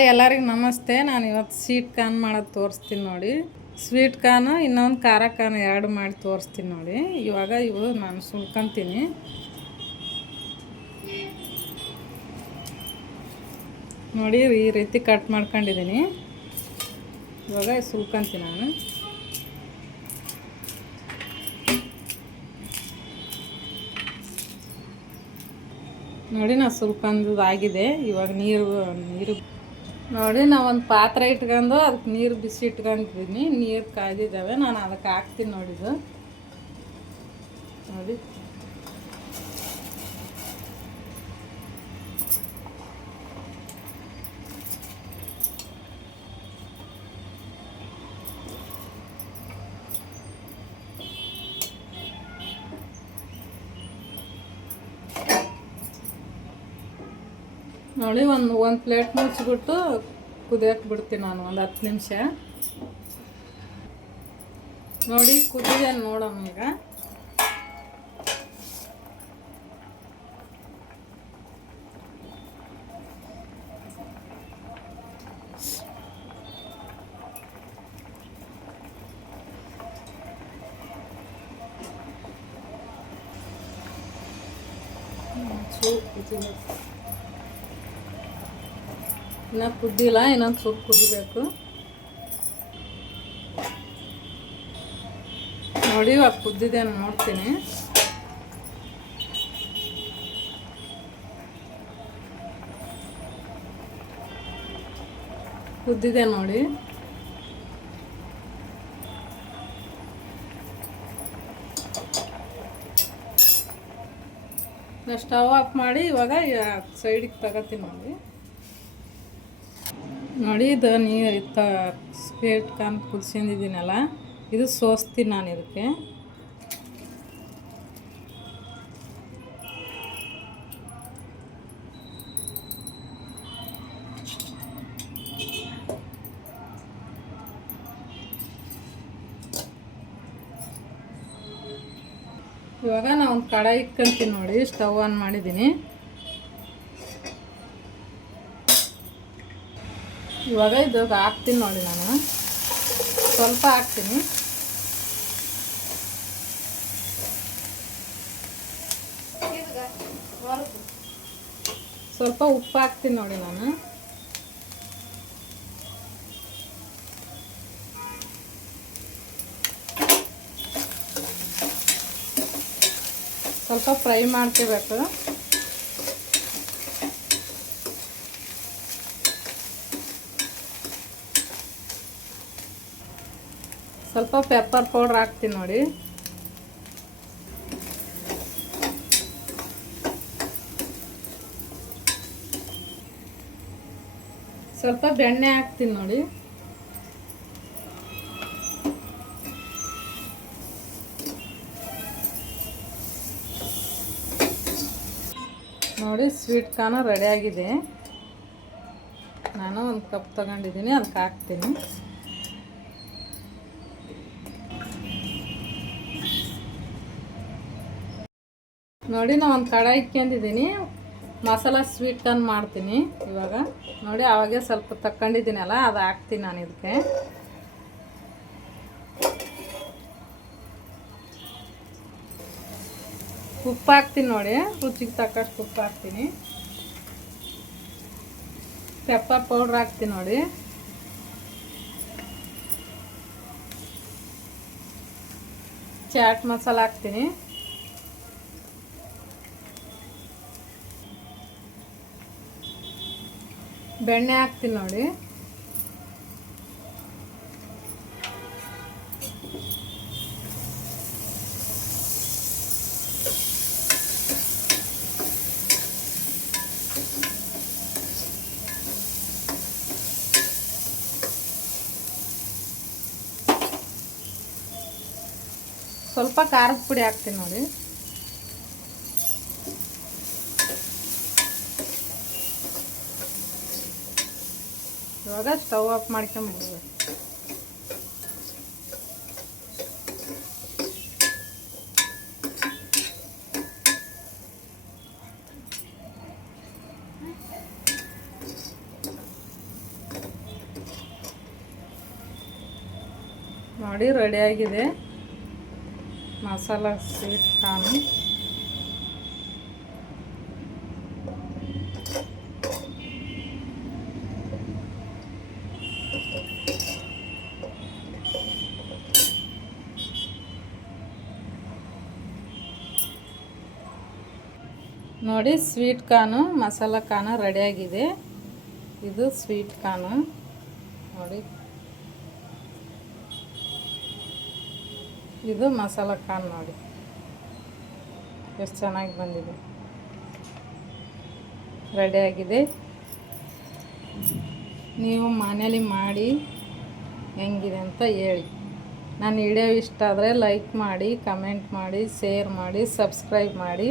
Hi ಎಲ್ಲರಿಗೂ ನಮಸ್ತೆ. ನಾನು ಇವತ್ತು ಸ್ವೀಟ್ ಕಾರ್ನ್ ಮಾಡೋದು ತೋರಿಸ್ತೀನಿ ನೋಡಿ. ಸ್ವೀಟ್ ಕಾರ್ನು ಇನ್ನೊಂದು ಖಾರ ಕಾರ್ನ್ ಎರಡು ಮಾಡಿ ತೋರಿಸ್ತೀನಿ ನೋಡಿ. ಇವಾಗ ಇವು ನಾನು ಸುಲ್ಕೊಂತೀನಿ ನೋಡಿ. ಈ ರೀತಿ ಕಟ್ ಮಾಡ್ಕೊಂಡಿದ್ದೀನಿ. ಇವಾಗ ಸುಲ್ಕೊಂತೀನಿ ನಾನು ನೋಡಿ. ನಾನು ಸುಲ್ಕೊಂಡಾಗಿದೆ. ಇವಾಗ ನೀರು ನೋಡಿ, ನಾವು ಒಂದು ಪಾತ್ರೆ ಇಟ್ಕೊಂಡು ಅದಕ್ಕೆ ನೀರು ಬಿಸಿ ಇಟ್ಕೊಂಡಿದ್ದೀನಿ. ನೀರು ಕಾಯ್ದಿದ್ದಾವೆ, ನಾನು ಅದಕ್ಕೆ ಹಾಕ್ತೀನಿ ನೋಡಿದ್ದು ನೋಡಿ. ನೋಡಿ, ಒಂದು ಪ್ಲೇಟ್ ಮುಚ್ಚಿಬಿಟ್ಟು ಕುದಿಯೋಕೆ ಬಿಡ್ತೀನಿ ನಾನು ಒಂದು 10 ನಿಮಿಷ. ನೋಡಿ ಕುದಿದೆ ನೋಡೋಣ ಈಗ. ಇನ್ನು ಕುದ್ದಿಲ್ಲ, ಇನ್ನೊಂದು ಸ್ವಲ್ಪ ಕುದಿಬೇಕು ನೋಡಿ. ಇವಾಗ ಕುದ್ದಿದೆ ನೋಡ್ತೀನಿ. ಕುದ್ದಿದೆ ನೋಡಿ. ಸ್ಟವ್ ಆಫ್ ಮಾಡಿ ಇವಾಗ ಸೈಡಿಗೆ ತಗೋತೀನಿ ನೋಡಿ. ನೋಡಿ, ಇದು ನೀರು ಸ್ವೀಟ್ ಕಾರ್ನ್ ಕುದಿಸಿದ್ದೀನಲ್ಲ, ಇದು ಸೋಸ್ತೀನಿ ನಾನು ಇದಕ್ಕೆ. ಇವಾಗ ನಾನು ಒಂದು ಕಡಾಯಿ ಇಟ್ಕೊಂತೀನಿ ನೋಡಿ. ಸ್ಟವ್ ಆನ್ ಮಾಡಿದ್ದೀನಿ. ಇವಾಗ ಇದು ಹಾಕ್ತೀನಿ ನೋಡಿ. ನಾನು ಸ್ವಲ್ಪ ಹಾಕ್ತೀನಿ. ಸ್ವಲ್ಪ ಉಪ್ಪು ಹಾಕ್ತೀನಿ ನೋಡಿ. ನಾನು ಸ್ವಲ್ಪ ಫ್ರೈ ಮಾಡ್ಕೋಬೇಕು. ಸ್ವಲ್ಪ ಪೆಪ್ಪರ್ ಪೌಡ್ರ್ ಹಾಕ್ತೀನಿ ನೋಡಿ. ಸ್ವಲ್ಪ ಬೆಣ್ಣೆ ಹಾಕ್ತೀನಿ ನೋಡಿ. ನೋಡಿ, ಸ್ವೀಟ್ ಕಾರ್ನ್ ರೆಡಿಯಾಗಿದೆ. ನಾನು ಒಂದು ಕಪ್ ತಗೊಂಡಿದ್ದೀನಿ, ಅದಕ್ಕೆ ಹಾಕ್ತೀನಿ. ನೋಡಿ, ನಾನು ಒಂದು ಕಡಾಯಿ ಇಟ್ಕೊಂಡಿದ್ದೀನಿ. ಮಸಾಲ ಸ್ವೀಟ್ ಕಾರ್ನ್ ಮಾಡ್ತೀನಿ ಇವಾಗ ನೋಡಿ. ಆವಾಗೆ ಸ್ವಲ್ಪ ತಕ್ಕೊಂಡಿದ್ದೀನಲ್ಲ, ಅದು ಹಾಕ್ತೀನಿ ನಾನು ಇದಕ್ಕೆ. ಉಪ್ಪು ಹಾಕ್ತೀನಿ ನೋಡಿ. ರುಚಿಗೆ ತಕ್ಕಷ್ಟು ಉಪ್ಪು ಹಾಕ್ತೀನಿ. ಪೆಪ್ಪರ್ ಪೌಡ್ರ್ ಹಾಕ್ತೀನಿ ನೋಡಿ. ಚಾಟ್ ಮಸಾಲ ಹಾಕ್ತೀನಿ. ಬೆಣ್ಣೆ ಹಾಕ್ತೀನಿ ನೋಡಿ. ಸ್ವಲ್ಪ ಖಾರದ ಪುಡಿ ಹಾಕ್ತೀನಿ ನೋಡಿ. ಇವಾಗ ಸ್ಟವ್ ಆಫ್ ಮಾಡ್ಕೊಂಬಿಡ್ಬೇಕು. ನೋಡಿ ರೆಡಿಯಾಗಿದೆ ಮಸಾಲ ಸ್ವೀಟ್ ಕಾರ್ನ್. ನೋಡಿ ಸ್ವೀಟ್ ಕಾರ್ನು ಮಸಾಲ ಕಾರ್ನ್ ರೆಡಿಯಾಗಿದೆ. ಇದು ಸ್ವೀಟ್ ಕಾರ್ನು ನೋಡಿ, ಇದು ಮಸಾಲ ಕಾರ್ನ್ ನೋಡಿ ಎಷ್ಟು ಚೆನ್ನಾಗಿ ಬಂದಿದೆ, ರೆಡಿಯಾಗಿದೆ. ನೀವು ಮನೇಲಿ ಮಾಡಿ ಹೆಂಗಿದೆ ಅಂತ ಹೇಳಿ. ನನ್ನ ವಿಡಿಯೋ ಇಷ್ಟ ಆದರೆ ಲೈಕ್ ಮಾಡಿ, ಕಮೆಂಟ್ ಮಾಡಿ, ಶೇರ್ ಮಾಡಿ, ಸಬ್ಸ್ಕ್ರೈಬ್ ಮಾಡಿ.